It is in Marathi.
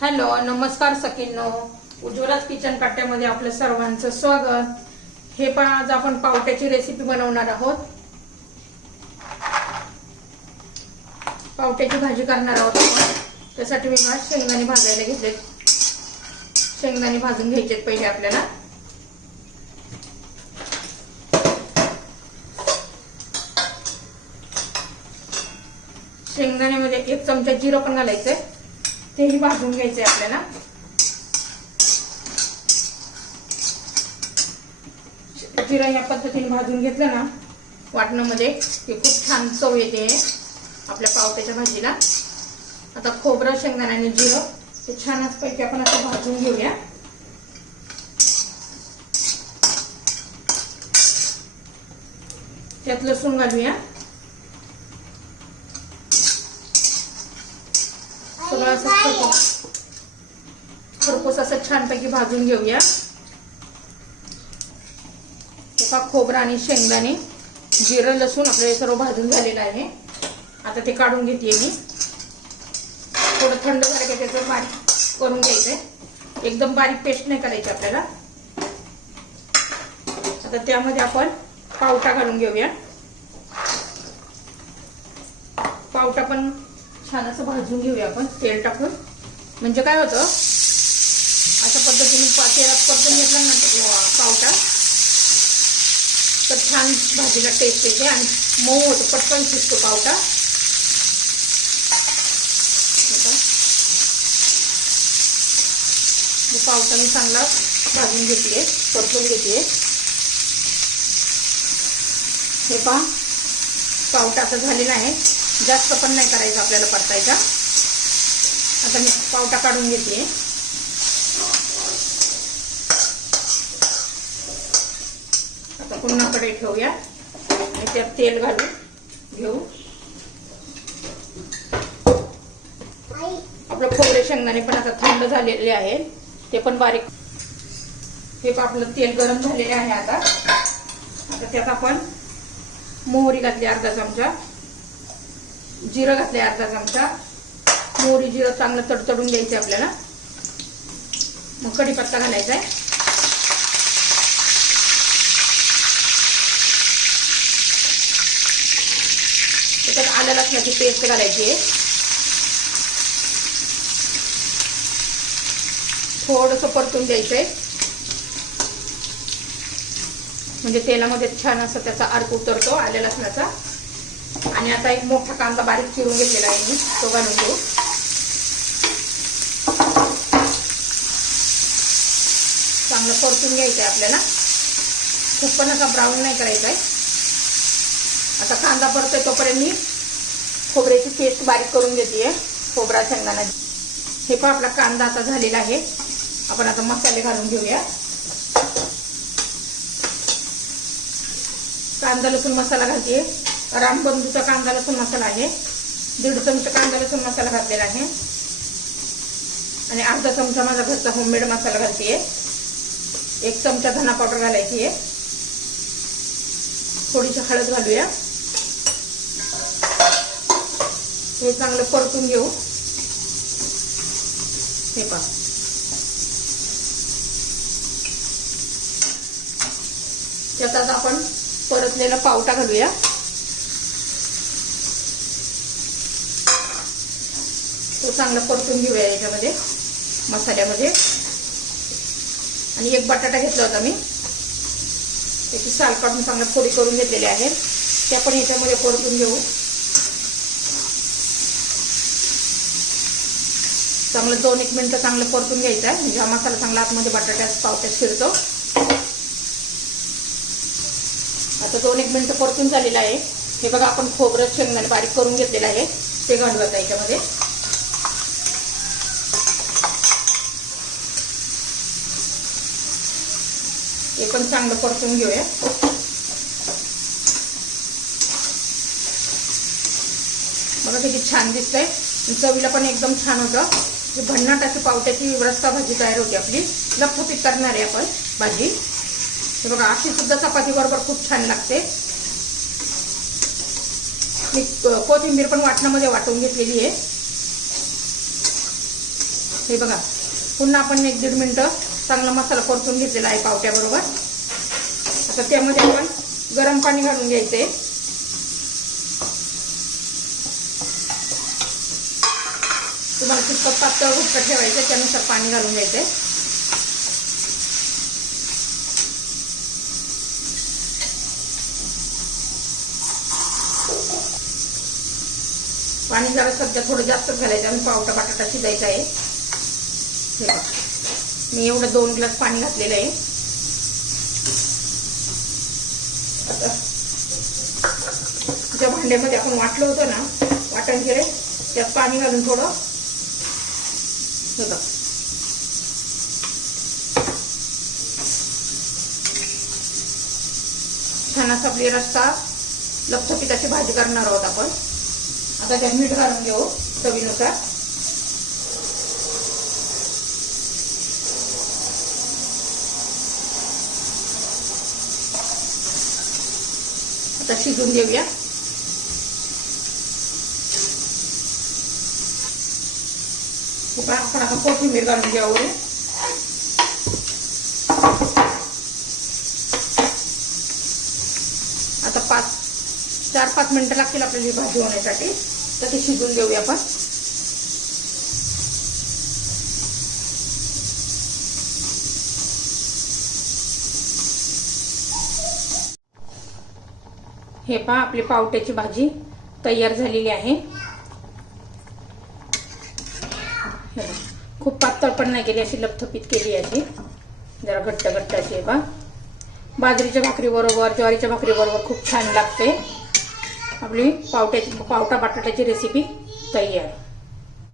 हॅलो नमस्कार सकिनो उज्ज्वलाच किचन काट्यामध्ये आपलं सर्वांचं स्वागत. हे पण आज आपण पावट्याची रेसिपी बनवणार आहोत. पावट्याची भाजी करणार आहोत आपण. त्यासाठी मी आज शेंगदाणे भाजायला घेतले शेंगदाणे भाजून घ्यायचे पहिले आपल्याला. शेंगदाण्यामध्ये एक चमचा जिरं पण घालायचंय. तेही भाजून घ्यायचे आपल्याला. जिरा या पद्धतीने भाजून घेतलं ना वाटणामध्ये की खूप छान चव येते आपल्या पावट्याच्या भाजीला. आता खोबरं शेंगदाणा आणि जिरं ते छानच पैकी आपण असं भाजून घेऊया. त्यात लसूण घालूया. सगळं असं खरपूस खरपूस असं छानपैकी भाजून घेऊया. एका खोबरं आणि शेंगदाणे जिरं लसूण आपलं सर्व भाजून झालेलं आहे. आता ते काढून घेते मी. थोडं थंड झालं की त्याचं बारीक करून घ्यायचंय. एकदम बारीक पेस्ट नाही करायची आपल्याला. आता त्यामध्ये आपण पावटा घालून घेऊया. पावटा पण छान असं भाजून घेऊया आपण तेल टाकून. म्हणजे काय होतं अशा पद्धतीने पा- तेलात परतून घेतला ना पावटा तर छान भाजीला टेस्ट येते आणि मऊ होतो पटकन शिजतो पावटा. आता पावटा मी चांगला भाजून घेतलीये परतून घेते हे पहा पावटा आता झालेला आहे. जास्त पण नाही करायचं आपल्याला परतायचा. आता मी पावटा काढून घेते. आता पुन्हा कडे ठेवूया. आणि त्यात तेल घालू घेऊ. आपलं खोबरे शेंगदाणे पण आता थंड झालेले आहे. ते पण बारीक. हे पण आपलं तेल गरम झालेले आहे आता. आता त्यात आपण मोहरी घातली अर्धा चमचा. जिरं घातले अर्धा चमचा. मोहरी जिरं चांगलं तडतडून द्यायचं आपल्याला. मग कढीपत्ता घालायचा आहे. त्याच्यात आलं लसणाची पेस्ट घालायची आहे. थोडस परतून द्यायचं आहे म्हणजे तेलामध्ये छान असं त्याचा अर्क उतरतो आल्या लसणाचा. आणि आता एक मोठा कांदा बारीक चिरून घेतलेला आहे मी. तो घालून घेऊ. चांगलं परतून घ्यायचं आहे आपल्याला. खूप पण असा ब्राऊन नाही करायचा आहे आता कांदा परतोय तोपर्यंत मी खोबऱ्याची पेस्ट बारीक करून घेते खोबरा शेंगदाणा. हे पण आपला कांदा आता झालेला आहे. आपण आता मसाले घालून घेऊया. कांदा लसूण मसाला घालते रामबंधूचा कांदा लसूण मसाला आहे. दीड चमचा कांदा लसूण मसाला घातलेला आहे. आणि अर्धा चमचा माझा घरचा होममेड मसाला घालते एक चमचा धना पावडर घालायची आहे थोडीशी हळद घालूया. हे चांगलं परतून घेऊ. हे पहा. त्यात आपण परतलेला पावटा घालूया. तो चांगला परतून घेऊया याच्यामध्ये मसाल्यामध्ये. आणि एक बटाटा घेतला होता मी. त्याची साल काढून चांगल्या फोडी करून घेतलेली आहेत त्या पण याच्यामध्ये परतून घेऊ. चांगलं दोन एक मिनटं चांगलं परतून घ्यायचं आहे. म्हणजे हा मसाला चांगला आतमध्ये बटाट्यात पावट्यात शिरतो. आता दोन एक मिनटं परतून झालेलं आहे. हे बघा आपण खोबरं शेंगदाणे बारीक करून घेतलेलं आहे. ते घालू आहे याच्यामध्ये. हे पण चांगलं परतून घेऊया. बघा किती छान दिसतंय. चवीला पण एकदम छान होतं. भन्नाट अशी पावट्याची रस्ता भाजी तयार होती आपली. लपफुपीत करणार आहे आपण भाजी. हे बघा अशी सुद्धा चपाती बरोबर खूप छान लागते. मी कोथिंबीर पण वाटणामध्ये वाटून घेतलेली आहे. हे बघा पुन्हा आपण एक दीड मिनटं चांगला मसाला परतून घेतलेला आहे पावट्याबरोबर. आता त्यामध्ये आपण गरम पाणी घालून घ्यायचंय. तुम्हाला कितपत पातळ घट्ट ठेवायचं त्यानुसार पाणी घालून घ्यायचंय. पाणी जरा सध्या थोडं जास्तच घालायचं आणि पावटा बटाटा शिजायचा आहे. मी एवढं दोन ग्लास पाणी घातलेलं आहे. आता ज्या भांड्यामध्ये आपण वाटलं होतं ना वाटण केले त्यात पाणी घालून थोडं होतं छान असा आपली रस्ता लपथपीत अशी भाजी करणार आहोत आपण. आता त्यात मीठ घालून घेऊ चवीनुसार. आता शिजून देऊया. हे आपण आता कोथिंबीर घालून घ्या वरून. आता पाच चार पाच मिनिटं लागतील आपल्याला ही भाजी होण्यासाठी तर ती शिजून देऊया आपण. हे पहा आपली पावट्याची भाजी तयार झालेली आहे. खूप पातळ पण नाही केली अशी लपथपीत केली अशी जरा घट्ट घट्ट अशी आहे पहा बाजरीच्या भाकरीबरोबर ज्वारीच्या भाकरीबरोबर खूप छान लागते. आपली पावट्याची पावटा बटाट्याची रेसिपी तयार.